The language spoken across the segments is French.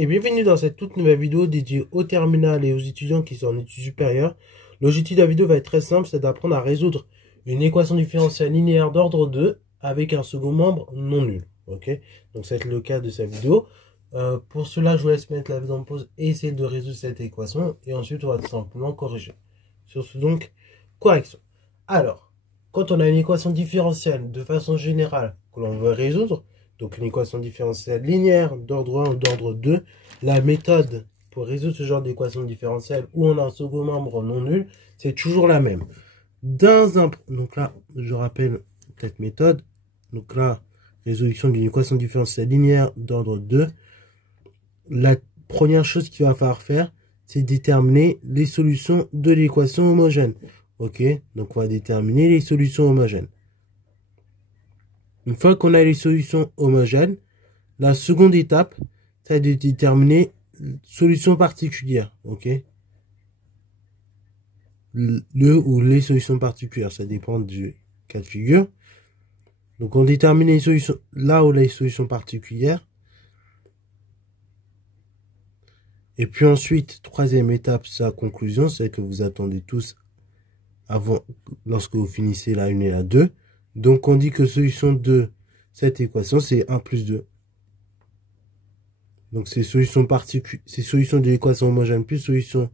et bienvenue dans cette toute nouvelle vidéo dédiée au terminal et aux étudiants qui sont en études supérieures. L'objectif de la vidéo va être très simple, c'est d'apprendre à résoudre une équation différentielle linéaire d'ordre 2 avec un second membre non nul. Ok, donc ça va être le cas de cette vidéo. Pour cela, je vous laisse mettre la vidéo en pause et essayer de résoudre cette équation. Et ensuite, on va tout simplement corriger. Sur ce donc, correction. Alors, quand on a une équation différentielle de façon générale que l'on veut résoudre, donc une équation différentielle linéaire d'ordre 1 ou d'ordre 2, la méthode pour résoudre ce genre d'équation différentielle où on a un second membre non nul, c'est toujours la même. Donc là, je rappelle cette méthode. Donc là, résolution d'une équation différentielle linéaire d'ordre 2. La première chose qu'il va falloir faire, c'est déterminer les solutions de l'équation homogène. Ok, donc on va déterminer les solutions homogènes. Une fois qu'on a les solutions homogènes, la seconde étape, c'est de déterminer solution particulière. Ok, le ou les solutions particulières, ça dépend du cas de figure. Donc on détermine les solutions là où les solutions particulières. Et puis ensuite, troisième étape, sa conclusion, c'est que vous attendez tous avant, lorsque vous finissez la 1 et la 2. Donc on dit que solution de cette équation, c'est 1 plus 2. Donc c'est solution de l'équation homogène plus solution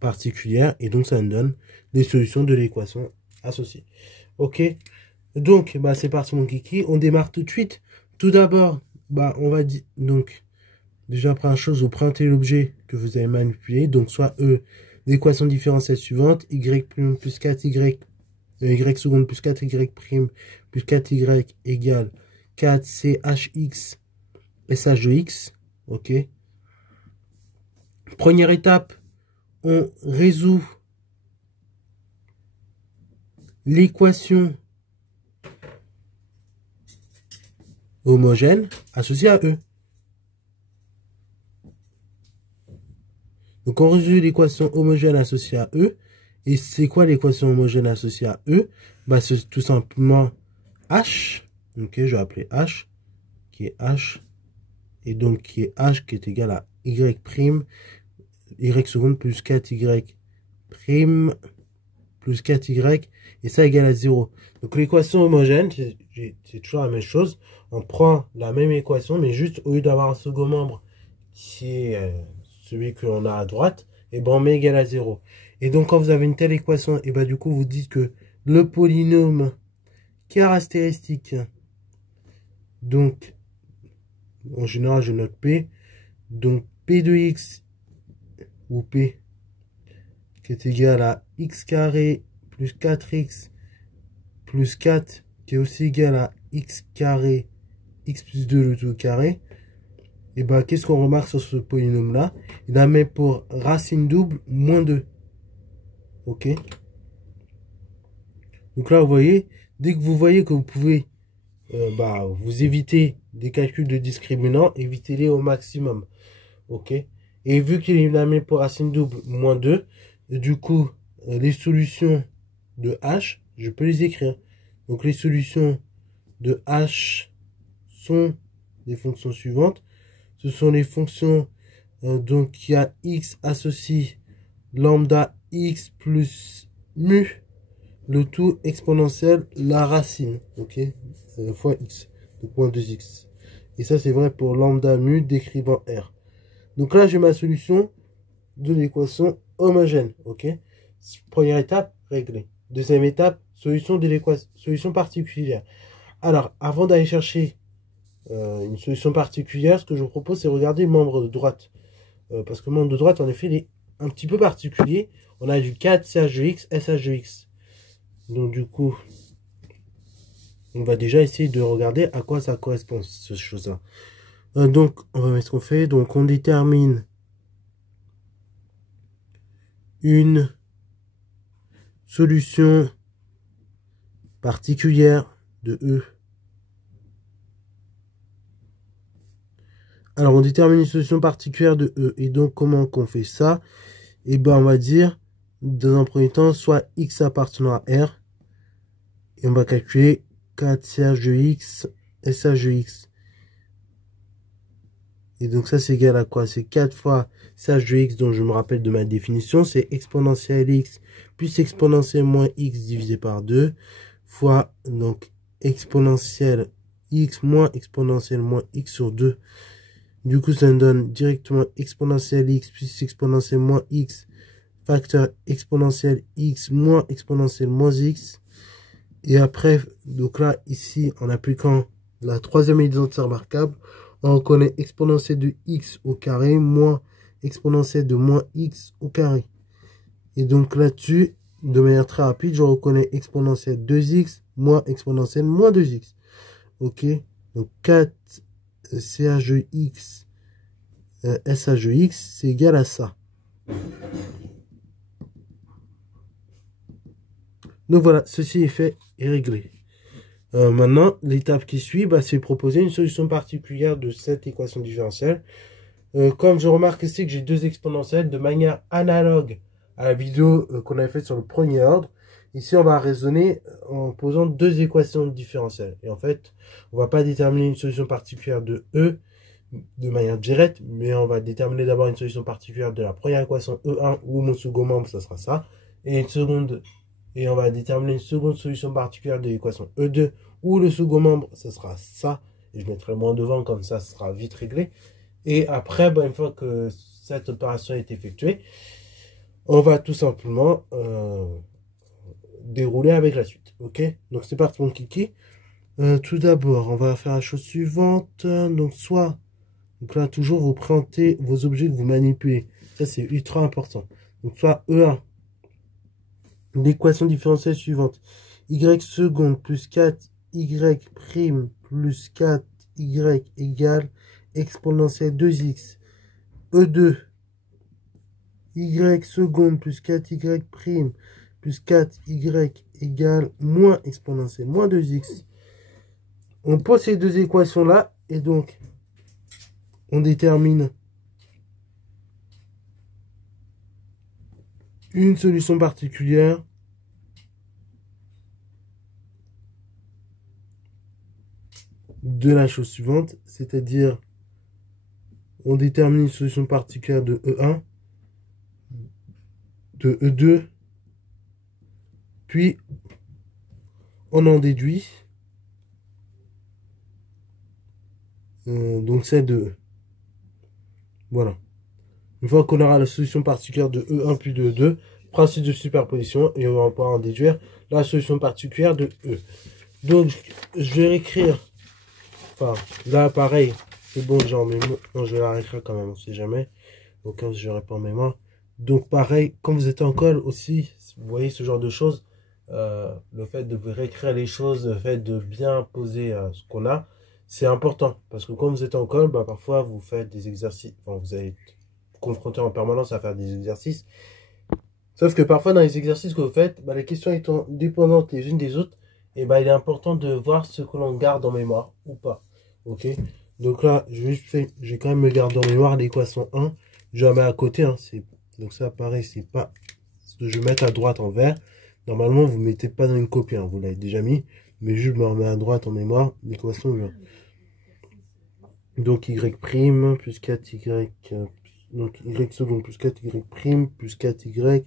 particulière. Et donc ça nous donne les solutions de l'équation associée. Ok. Donc bah, c'est parti mon kiki. On démarre tout de suite. Tout d'abord, bah, on va dire... Donc déjà première chose, vous prenez l'objet que vous avez manipulé. Donc soit l'équation différentielle suivante, y plus 4y, y seconde plus 4y prime plus 4y égale 4chx sh de x. Ok. Première étape, on résout l'équation homogène associée à E. Donc on résout l'équation homogène associée à E. Et c'est quoi l'équation homogène associée à E? Bah, c'est tout simplement H. Ok, je vais appeler H, qui est H. Et donc qui est H qui est égal à Y prime, Y seconde plus 4Y prime plus 4Y. Et ça égale à 0. Donc l'équation homogène, c'est toujours la même chose. On prend la même équation, mais juste au lieu d'avoir un second membre qui est celui que l'on a à droite, et ben on met égal à 0. Et donc quand vous avez une telle équation, et ben du coup vous dites que le polynôme caractéristique, donc en général je note P, donc P de x ou P qui est égal à x carré plus 4x plus 4 qui est aussi égal à x carré x plus 2 le tout carré. Et ben qu'est-ce qu'on remarque sur ce polynôme là? Il a mis pour racine double moins 2. Ok, donc là vous voyez, dès que vous voyez que vous pouvez vous éviter des calculs de discriminants, évitez-les au maximum. Ok, et vu qu'il a mis pour racine double moins 2, du coup les solutions de h, je peux les écrire. Donc les solutions de h sont les fonctions suivantes. Ce sont les fonctions, donc il y a x associe lambda x plus mu, le tout exponentiel, la racine, ok, fois x, donc moins 2x. Et ça c'est vrai pour lambda mu décrivant R. Donc là j'ai ma solution de l'équation homogène, ok. Première étape, réglée. Deuxième étape, solution de l'équation, solution particulière. Alors, avant d'aller chercher une solution particulière, ce que je vous propose, c'est regarder le membre de droite. Parce que le membre de droite, en effet, il est un petit peu particulier. On a du 4 ch de x, sh de x. Donc, du coup, on va déjà essayer de regarder à quoi ça correspond, cette chose-là. Donc, on va mettre ce qu'on fait. Donc, on détermine une solution particulière de E. Alors, on détermine une solution particulière de E. Et donc, comment qu'on fait ça? Et ben, on va dire, dans un premier temps, soit x appartenant à R. Et on va calculer 4ch de x, sh de x. Et donc ça, c'est égal à quoi? C'est 4 fois CH de x, dont je me rappelle de ma définition. C'est exponentielle x plus exponentielle moins x divisé par 2 fois donc exponentielle x moins x sur 2. Du coup, ça me donne directement exponentielle x plus exponentielle moins x facteur exponentielle x moins exponentielle moins x. Et après, donc là, ici, en appliquant la troisième identité remarquable, on connaît exponentielle de x au carré moins exponentielle de moins x au carré. Et donc là-dessus, de manière très rapide, je reconnais exponentielle 2x moins exponentielle moins 2x. Ok, donc 4 CH de x SH de x, c'est égal à ça. Donc voilà, ceci est fait et réglé. Maintenant, l'étape qui suit, c'est proposer une solution particulière de cette équation différentielle. Comme je remarque ici que j'ai deux exponentielles de manière analogue à la vidéo qu'on avait faite sur le premier ordre. Ici, on va raisonner en posant deux équations différentielles. Et en fait, on ne va pas déterminer une solution particulière de E de manière directe, mais on va déterminer d'abord une solution particulière de la première équation E1, où mon second membre, ça sera ça, et on va déterminer une seconde solution particulière de l'équation E2, où le second membre, ça sera ça, et je mettrai le moins devant, comme ça sera vite réglé. Et après, une fois que cette opération est effectuée, on va tout simplement dérouler avec la suite. Ok? Donc c'est parti mon kiki. Tout d'abord, on va faire la chose suivante. Donc là, toujours vous présentez vos objets que vous manipulez. Ça, c'est ultra important. Donc soit E1, l'équation différentielle suivante. Y seconde plus 4y prime plus 4y égale exponentielle 2x. E2, y seconde plus 4y prime plus 4y égale moins exponentielle moins 2x. On pose ces deux équations-là et donc on détermine une solution particulière de la chose suivante, c'est-à-dire on détermine une solution particulière de E1, de E2, puis on en déduit donc celle de E. Voilà. Une fois qu'on aura la solution particulière de E1 puis de E2, principe de superposition, et on va pouvoir en déduire la solution particulière de E. Donc, je vais réécrire. Enfin, là, pareil, c'est bon, genre, mais non, je vais la réécrire quand même, on sait jamais. Au cas où je n'aurai pas en mémoire. Donc, pareil, quand vous êtes en colle aussi, vous voyez ce genre de choses, le fait de réécrire les choses, le fait de bien poser ce qu'on a, c'est important. Parce que quand vous êtes en colle, parfois, vous faites des exercices, enfin, vous allez confronté en permanence à faire des exercices. Sauf que parfois dans les exercices que vous faites, les questions étant dépendantes les unes des autres, et il est important de voir ce que l'on garde en mémoire ou pas. Ok. Donc là, je vais quand même me garder en mémoire l'équation 1. Je la mets à côté. Donc ça, pareil, c'est pas ce que je vais mettre à droite en vert. Normalement, vous ne mettez pas dans une copie. Vous l'avez déjà mis. Mais je me remets à droite en mémoire l'équation 1. Donc y' plus 4y donc y seconde plus 4y prime plus 4y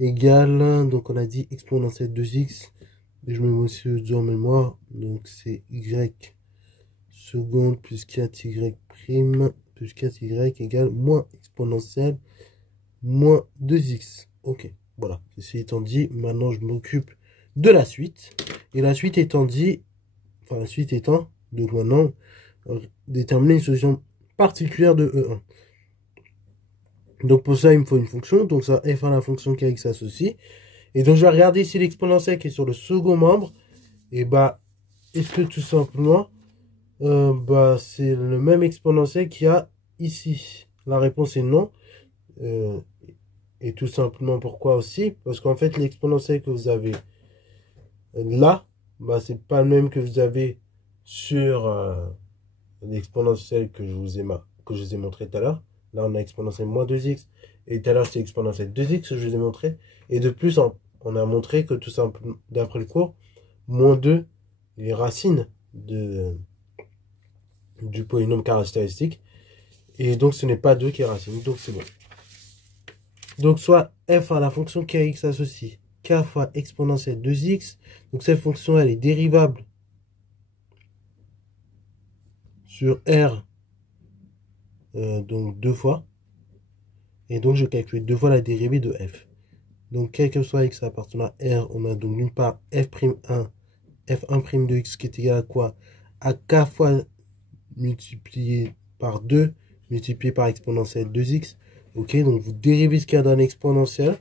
égale, donc on a dit exponentielle 2x, et je mets aussi le 2 en mémoire, donc c'est y seconde plus 4y prime plus 4y égale moins exponentielle moins 2x. Ok, voilà, ceci étant dit, maintenant je m'occupe de la suite, et la suite étant dit, enfin la suite étant, donc maintenant, déterminer une solution particulière de E1. Donc pour ça, il me faut une fonction. Donc ça, f à la fonction qui s'associe. Et donc je vais regarder ici l'exponentielle qui est sur le second membre. Et est-ce que tout simplement, c'est le même exponentiel qu'il y a ici? La réponse est non. Et tout simplement pourquoi aussi? Parce qu'en fait, l'exponentiel que vous avez là, c'est pas le même que vous avez sur l'exponentielle que je vous ai montré tout à l'heure. Là, on a exponentielle moins 2x. Et tout à l'heure, c'est exponentielle 2x que je vous ai montré. Et de plus, on a montré que tout simplement, d'après le cours, moins 2, les racines du polynôme caractéristique. Et donc, ce n'est pas 2 qui est racine. Donc, c'est bon. Donc, soit f à la fonction kx associe k fois exponentielle 2x. Donc, cette fonction, elle est dérivable sur r, donc 2 fois. Et donc, je calcule 2 fois la dérivée de f. Donc, quel que soit x appartenant à R, on a donc d'une part f'1, f1' de x qui est égal à quoi? À k fois multiplié par 2, multiplié par exponentielle 2x. Ok, donc vous dérivez ce qu'il y a dans l'exponentielle.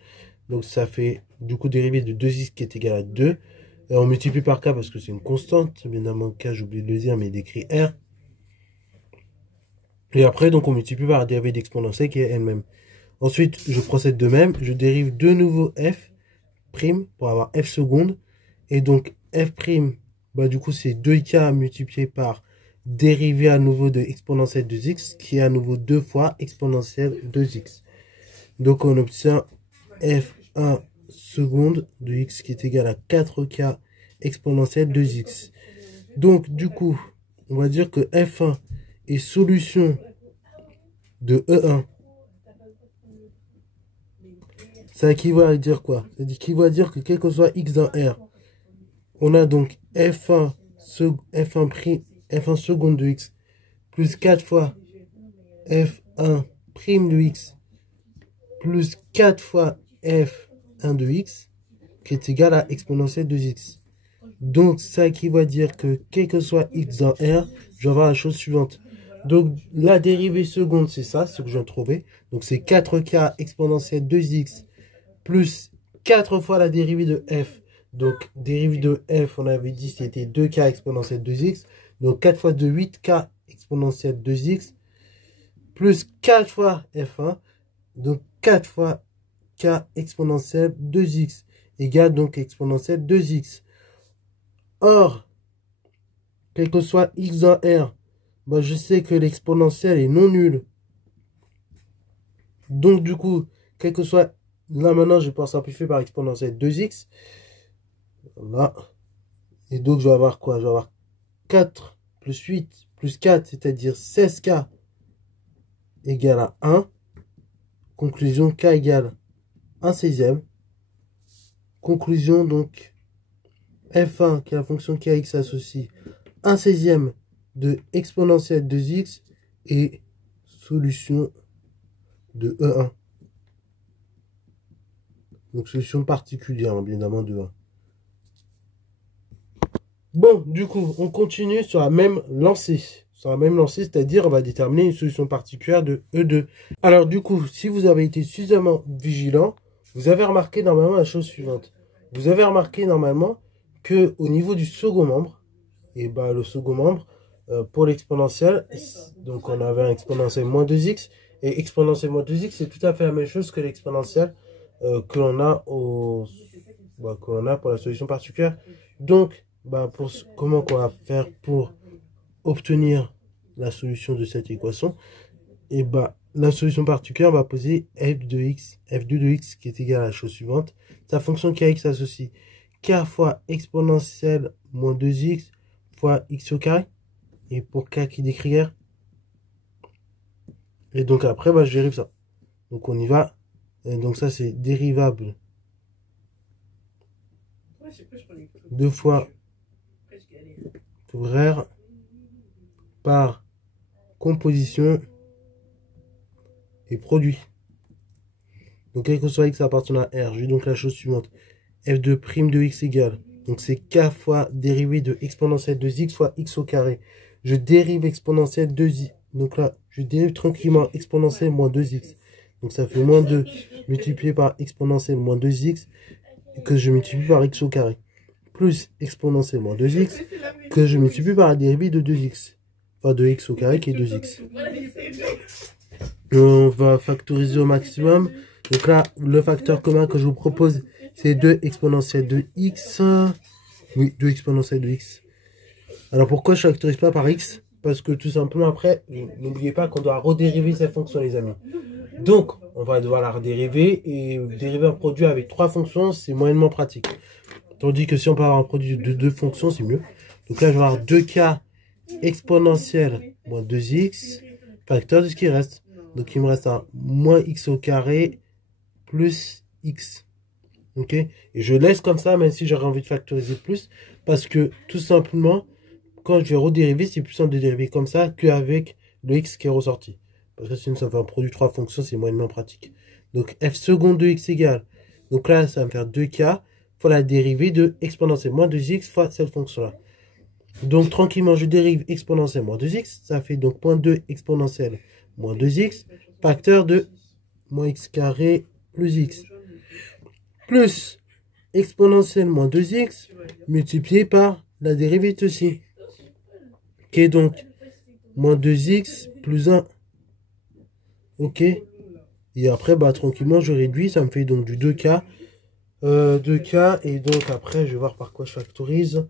Donc, ça fait du coup dérivé de 2x qui est égal à 2. Et on multiplie par k parce que c'est une constante. Évidemment, k, j'ai oublié de le dire, mais il écrit R. Et après, donc, on multiplie par la dérivée d'exponentielle qui est elle-même. Ensuite, je procède de même. Je dérive de nouveau f' pour avoir f seconde. Et donc, f', bah, du coup, c'est 2k multiplié par dérivée à nouveau de exponentielle 2x, qui est à nouveau 2 fois exponentielle 2x. Donc, on obtient f1 seconde de x qui est égal à 4k exponentielle 2x. Donc, du coup, on va dire que f1 est solution de E1. Ça équivaut à dire quoi? Ça équivaut à dire que quel que soit x dans R, on a donc f1 seconde de x plus 4 fois f1 prime de x plus 4 fois f1 de x qui est égal à exponentielle de x. Donc, ça équivaut à dire que quel que soit x dans R, je vais avoir la chose suivante. Donc, la dérivée seconde, c'est ça, ce que je viens de trouver. Donc, c'est 4k exponentielle 2x plus 4 fois la dérivée de f. Donc, dérivée de f, on avait dit c'était 2k exponentielle 2x. Donc, 4 fois 2, 8k exponentielle 2x. Plus 4 fois f1. Donc, 4 fois k exponentielle 2x. Égale donc exponentielle 2x. Or, quel que soit x dans R, bah, je sais que l'exponentielle est non nulle. Donc, du coup, quel que soit... Là, maintenant, je peux simplifier par exponentielle 2x. Voilà. Et donc, je vais avoir quoi? Je vais avoir 4 plus 8 plus 4, c'est-à-dire 16k égale à 1. Conclusion, k égale 1/16. Conclusion, donc, f1, qui est la fonction kx associe 1/16 de exponentielle 2x et solution de E1. Donc, solution particulière, évidemment, de 1. Bon, du coup, on continue sur la même lancée. Sur la même lancée, c'est-à-dire, on va déterminer une solution particulière de E2. Alors, du coup, si vous avez été suffisamment vigilant, vous avez remarqué normalement la chose suivante. Vous avez remarqué normalement que au niveau du second membre, et bah, le second membre, pour l'exponentielle, donc on avait un exponentiel moins 2x, et exponentielle moins 2x, c'est tout à fait la même chose que l'exponentielle que l'on a pour la solution particulière. Donc, bah, comment qu'on va faire pour obtenir la solution de cette équation? Et bah, la solution particulière va poser f de f2 de x qui est égal à la chose suivante. Sa fonction kx associe k fois exponentielle moins 2x fois x au carré. Et pour k qui décrit r. Et donc après, bah, je dérive ça. Donc on y va. Et donc ça, c'est dérivable 2 fois pour r par composition et produit. Donc quel que soit x appartenant à R, j'ai donc la chose suivante. f2' de x égale. Donc c'est k fois dérivée de exponentielle de x fois x au carré. Je dérive exponentielle 2x. Donc là, je dérive tranquillement exponentielle moins 2x. Donc ça fait moins 2 multiplié par exponentielle moins 2x que je multiplie par x au carré. Plus exponentielle moins 2x que je multiplie par la dérivée de 2x. Enfin de x au carré qui est 2x. On va factoriser au maximum. Donc là, le facteur commun que je vous propose, c'est 2 exponentielle de x. Oui, 2 exponentielle de x. Alors pourquoi je ne factorise pas par x? Parce que tout simplement après, n'oubliez pas qu'on doit redériver cette fonction, les amis. Donc, on va devoir la redériver. Et dériver un produit avec 3 fonctions, c'est moyennement pratique. Tandis que si on peut avoir un produit de 2 fonctions, c'est mieux. Donc là, je vais avoir 2k exponentielle moins 2x facteur de ce qui reste. Donc il me reste un moins x au carré plus x. Ok? Et je laisse comme ça, même si j'aurais envie de factoriser plus, parce que tout simplement, quand je vais redériver, c'est plus simple de dériver comme ça qu'avec le x qui est ressorti. Parce que sinon ça fait un produit 3 fonctions, c'est moyennement pratique. Donc f seconde de x égale. Donc là, ça va me faire 2k fois la dérivée de exponentielle moins 2x fois cette fonction-là. Donc tranquillement, je dérive exponentielle moins 2x. Ça fait donc moins 2 exponentielle moins 2x. Facteur de moins x carré plus x. Plus exponentielle moins 2x multiplié par la dérivée de ceci. Qui est donc moins 2x plus 1. Ok. Et après, bah, tranquillement, je réduis. Ça me fait donc du 2k. 2k. Et donc, après, je vais voir par quoi je factorise.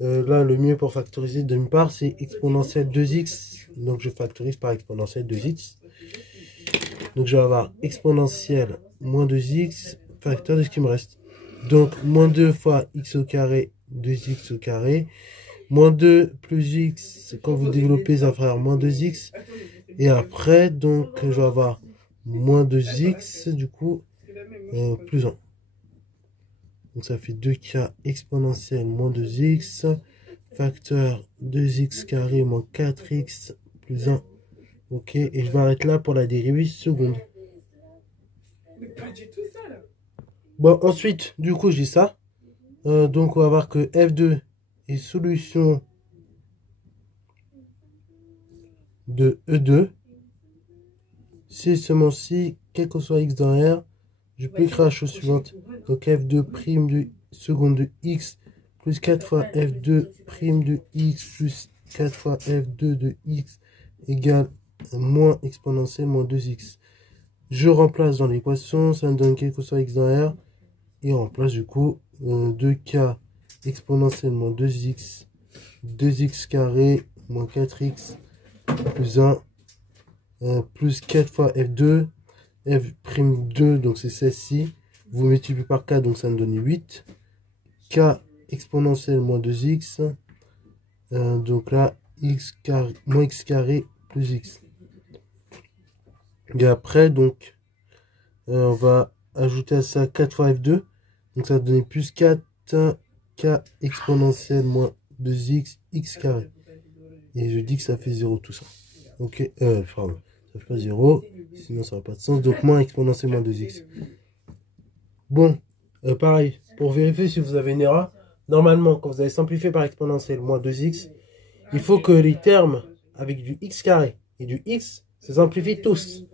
Là, le mieux pour factoriser, d'une part, c'est exponentielle 2x. Donc, je factorise par exponentielle 2x. Donc, je vais avoir exponentielle moins 2x, facteur de ce qui me reste. Donc, moins 2 fois x au carré, 2x au carré. Moins 2 plus x, quand vous développez, ça fera moins 2x. Et après, donc, je vais avoir moins 2x, du coup, plus 1. Donc, ça fait 2k exponentielle moins 2x, facteur 2x carré moins 4x plus 1. Ok, et je m'arrête là pour la dérivée seconde. Bon, ensuite, du coup, j'ai ça. Donc, on va voir que f2 est solution de E2. C'est seulement si, quel que soit x dans R, je peux écrire la chose suivante. Donc f2' de seconde de x plus 4 fois f2' de x plus 4 fois f2 de x égale moins exponentielle moins 2x. Je remplace dans l'équation, ça me donne quel que soit x dans R. Et on remplace du coup 2k exponentielle moins 2x, 2x carré moins 4x plus 1. Plus 4 fois f2, f'2, donc c'est celle-ci. Vous multipliez par 4, donc ça me donne 8. K exponentielle moins 2x. Donc là, x carré, moins x carré plus x. Et après, donc, on va ajouter à ça 4 fois f2. Donc ça va donner plus 4 k exponentielle moins 2x, x carré. Et je dis que ça fait 0 tout ça. Ok, pardon. Ça fait pas 0, sinon ça n'a pas de sens. Donc moins exponentielle moins 2x. Bon, pareil, pour vérifier si vous avez une erreur, normalement, quand vous avez simplifié par exponentielle moins 2x, il faut que les termes avec du x carré et du x se simplifient tous.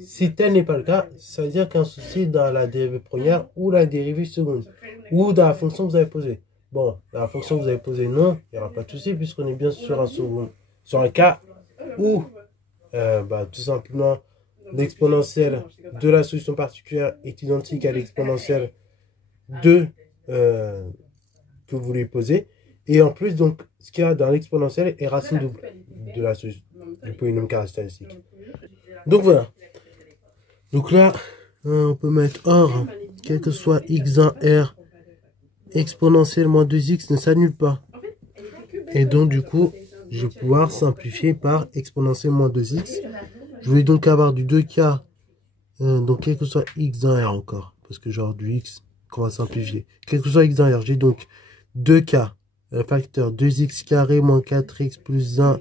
Si tel n'est pas le cas, ça veut dire qu'il y a un souci dans la dérivée première ou la dérivée seconde, ou dans la fonction que vous avez posée. Bon, dans la fonction que vous avez posée, non, il n'y aura pas de souci puisqu'on est bien sur un second, sur un cas où tout simplement l'exponentielle de la solution particulière est identique à l'exponentielle de que vous voulez poser. Et en plus, donc, ce qu'il y a dans l'exponentielle est racine double de la solution du polynôme caractéristique. Donc voilà. Donc là, on peut mettre or, quel que soit x en R, exponentielle moins 2x ne s'annule pas. Et donc du coup, je vais pouvoir simplifier par exponentielle moins 2x. Je vais donc avoir du 2k, donc quel que soit x dans R encore, parce que genre du x qu'on va simplifier. Quel que soit x dans R, j'ai donc 2k, facteur 2x carré moins 4x plus 1,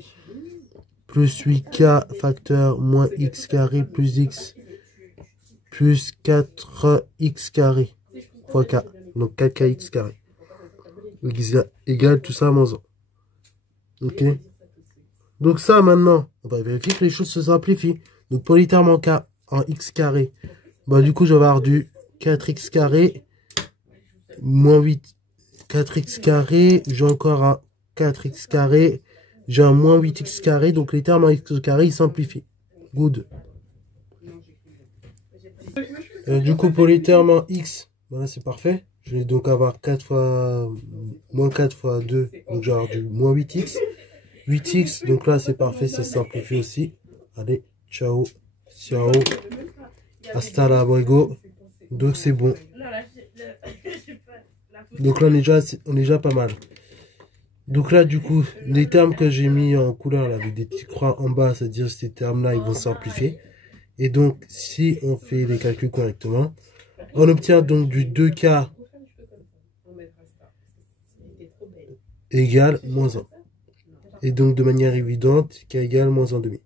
plus 8k, facteur moins x carré plus x, plus 4x carré, fois k, donc 4kx carré, égale tout ça à moins 1. Ok. Donc ça, maintenant, on va vérifier que les choses se simplifient. Donc pour les termes en k, en x carré, bah du coup, je vais avoir du 4x carré, moins 8, 4x carré, j'ai encore un 4x carré, j'ai un moins 8x carré, donc les termes en x carré, ils simplifient. Good. Du coup, pour les termes en x, voilà, c'est parfait. Je vais donc avoir 4 fois, moins 4 fois 2, donc j'ai avoir du moins 8x. 8x, donc là c'est parfait, ça simplifie aussi. Allez, ciao, ciao, hasta la luego. Donc c'est bon. Donc là on est déjà pas mal. Donc là, du coup, les termes que j'ai mis en couleur, là, avec des petites croix en bas, c'est-à-dire ces termes-là, ils vont simplifier. Et donc, si on fait les calculs correctement, on obtient donc du 2K égale moins 1. Et donc, de manière évidente, K égale moins 1,5.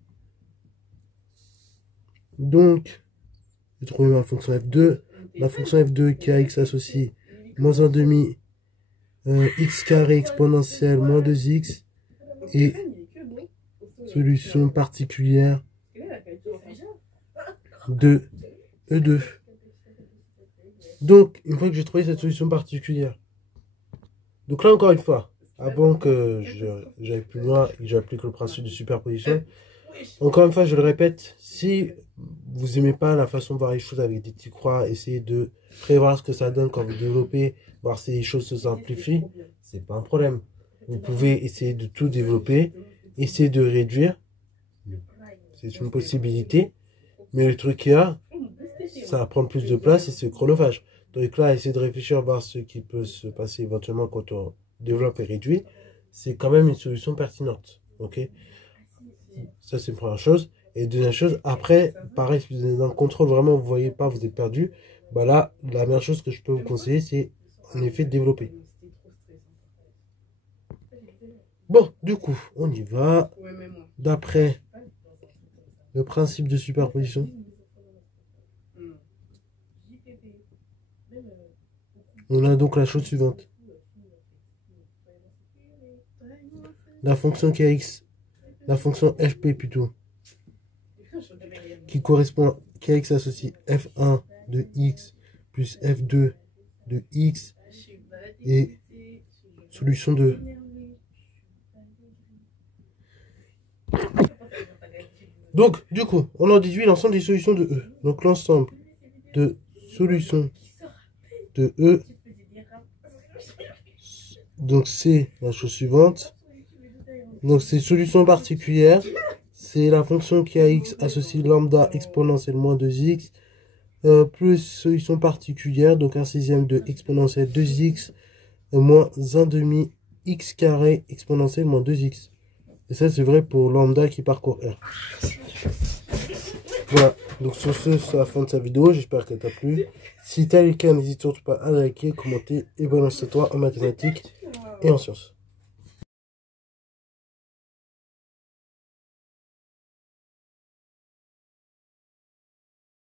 Donc, j'ai trouvé ma fonction F2. La fonction F2 qui a x associé moins 1,5 x carré exponentielle moins 2x et solution particulière de E2. Donc, une fois que j'ai trouvé cette solution particulière, donc là encore une fois, avant que j'aille plus loin et que j'applique le principe de superposition, encore une fois, je le répète, si vous n'aimez pas la façon de voir les choses avec des petites croix, essayez de prévoir ce que ça donne quand vous développez, voir si les choses se simplifient, c'est pas un problème. Vous pouvez essayer de tout développer, essayer de réduire, c'est une possibilité, mais le truc qu'il y a, ça va prendre plus de place et c'est chronophage. Donc là, essayer de réfléchir, voir ce qui peut se passer éventuellement quand on développe et réduit, c'est quand même une solution pertinente. Ok? Ça, c'est une première chose. Et deuxième chose, après, pareil, si vous êtes dans le contrôle, vraiment, vous ne voyez pas, vous êtes perdu, bah là, la meilleure chose que je peux vous conseiller, c'est en effet de développer. Bon, du coup, on y va. D'après le principe de superposition, on a donc la chose suivante. La fonction kx, la fonction fp plutôt, qui correspond à kx associé f1 de x plus f2 de x et solution de... Donc, du coup, on en déduit l'ensemble des solutions de E. Donc, l'ensemble de solutions de E, donc c'est la chose suivante. Donc, c'est solution particulière. C'est la fonction qui a x associée lambda exponentielle moins 2x plus solution particulière, donc un sixième de exponentielle 2x moins 1,5 x carré exponentielle moins 2x. Et ça, c'est vrai pour lambda qui parcourt R. Voilà, donc sur ce, c'est la fin de sa vidéo. J'espère qu'elle t'a plu. Si t'as le cas, n'hésite surtout pas à liker, commenter et balancer toi en mathématiques et en sciences.